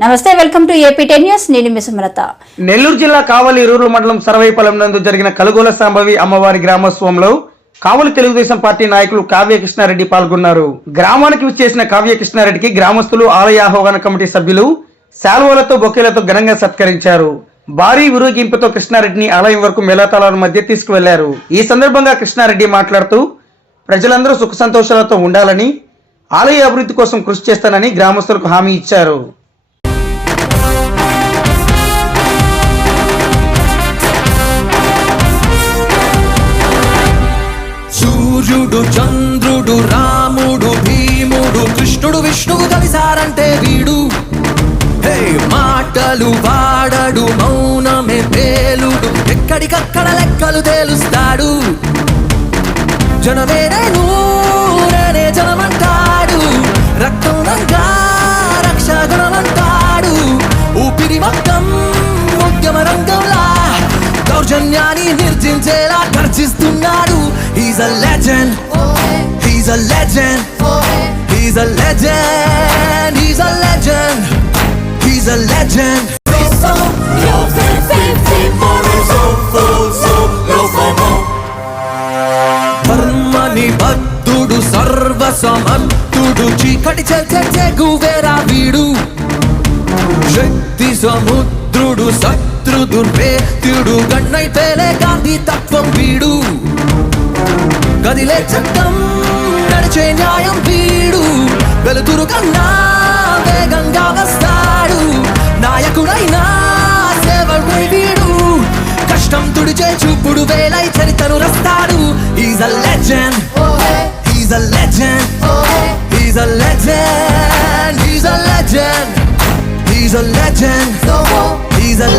నమస్తే welcome to AP ten news. నేను మీ సుమలత. నెల్లూరు జిల్లా కావలి రూరల్ మండలం సర్వైపల్లం నందు జరిగిన కలుగోల సాంబవి అమ్మవారి గ్రామోత్సవంలో కావలి తెలుగుదేశం పార్టీ నాయకులు కావ్య కృష్ణారెడ్డి పాల్గొన్నారు. గ్రామానికి విచ్చేసిన కావ్య కృష్ణారెడ్డికి గ్రామస్తులు ఆలయ ఆహ్వాన కమిటీ సభ్యులు శాల్వలతో బొకేలతో ఘనంగా సత్కరించారు. భారీ విరూగింపుతో కృష్ణారెడ్డిని ఆలయం వరకు మేళతాళాల మధ్య తీసుకువెళ్ళారు. ఈ సందర్భంగా కృష్ణారెడ్డి మాట్లాడుతూ ప్రజలందరూ సుఖ సంతోషాలతో ఉండాలని ఆలయ అభివృద్ధి కోసం కృషి చేస్తానని గ్రామస్తులకు హామీ ఇచ్చారు. కలిసారంటే వీడు. హే మాటలు వాడడు మౌనమే పేలుడు. ఎక్కడికక్కడ లెక్కలు తేలుస్తాడు. జనమేనే నేను జనమంటాడు. రక్తం రంగా రక్షాగణమంటాడు ఊపిరి మొత్తం ఉద్యమ రంగంలా దౌర్జన్యాన్ని నిర్జించేలా గర్జిస్తున్నాడు. He's a legend he's a legend he's a legend legend. ధర్మని భక్తుడు సర్వ సమర్థుడు చీకటి చల్చే వీడు. శక్తి సముద్రుడు శత్రు దుర్వేద్యుడు గన్నై పేలే గాంధీ తత్వం వీడు. కదిలే చట్టం నడిచే న్యాయం వీడు. వెలుతురు కన్నా వేగంగా వస్తా వస్తాడు is a legend is a legend is a legend is a legend is a legend is a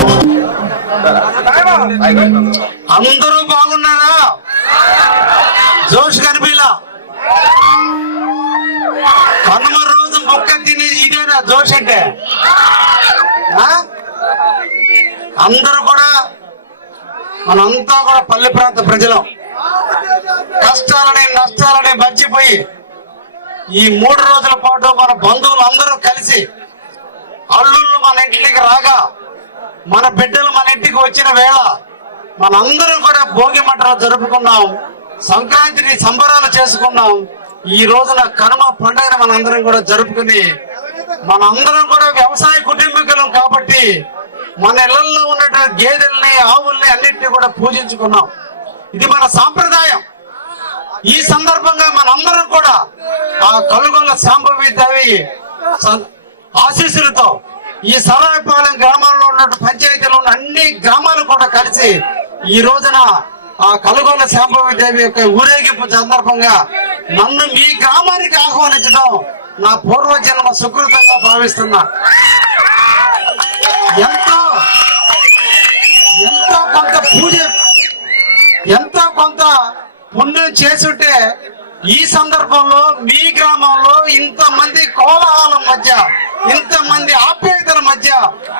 అందరూ బాగున్నారా? జోష్ కనిపిలా కనుమ రోజు మొక్క తినేది ఇదేనా జోష్ అంటే? అందరూ కూడా మనంతా కూడా పల్లె ప్రాంత ప్రజలం. కష్టాలని నష్టాలని మర్చిపోయి ఈ మూడు రోజుల పాటు మన బంధువులు అందరూ కలిసి అల్లుళ్ళు మన ఇంటికి రాగా మన బిడ్డలు మన ఇంటికి వచ్చిన వేళ మనందరం కూడా భోగి మంటలు జరుపుకున్నాం సంక్రాంతిని సంబరాలు చేసుకున్నాం ఈ రోజున కనుమ పండుగను మనందరం కూడా జరుపుకుని మనందరం కూడా వ్యవసాయ కుటుంబీకులం కాబట్టి మన ఇళ్ళలో ఉన్నటువంటి గేదెల్ని ఆవుల్ని అన్నింటినీ కూడా పూజించుకున్నాం. ఇది మన సాంప్రదాయం. ఈ సందర్భంగా మనందరం కూడా ఆ కలుగొల్ల శాంభవి దేవి ఆశీస్సులతో ఈ సరాయపాలెం గ్రామంలో ఉన్న పంచాయతీలో ఉన్న అన్ని గ్రామాలు కూడా కలిసి ఈ రోజున ఆ కలుగొల్ల శాంభవి దేవి యొక్క ఊరేగింపు సందర్భంగా నన్ను మీ గ్రామానికి ఆహ్వానించడం నా పూర్వజన్మ సుకృతంగా భావిస్తున్నా. కొంత పుణ్యం చేసుంటే ఈ సందర్భంలో మీ గ్రామంలో ఇంతమంది కోలాహలం మధ్య ఇంతమంది ఆప్యాయతల మధ్య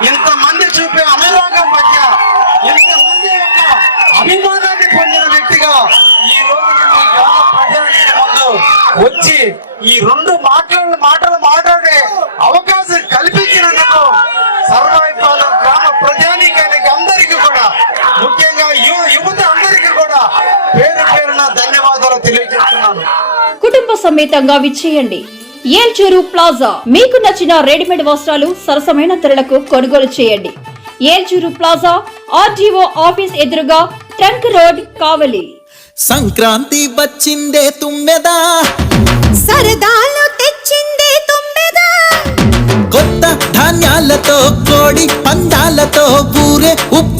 ఇంతమంది చూపే అనురాగం మధ్య ఇంతమంది యొక్క అభిమానాన్ని పొందిన వ్యక్తిగా ఈ రోజు మీ గ్రామ ముందు వచ్చి ఈ రెండు మాటలు మాటలు మాట సమేతంగా విచ్చేయండి. ఏల్చూరు ప్లాజా. మీకు నచ్చిన రెడీమేడ్ వస్త్రాలు సరసమైన ధరలకు కొనుగోలు చేయండి. ఏల్చూరు ప్లాజా ఆర్డీఓ ఆఫీస్ ఎదురుగా ట్రంక్ రోడ్ కావలి. సంక్రాంతి వచ్చిందే తుమ్మెదా? సరదాలు తెచ్చిందే తుమ్మెద? కొత్త ధాన్యాలతో కోడి పందాలతో ఊరే ఉప్ప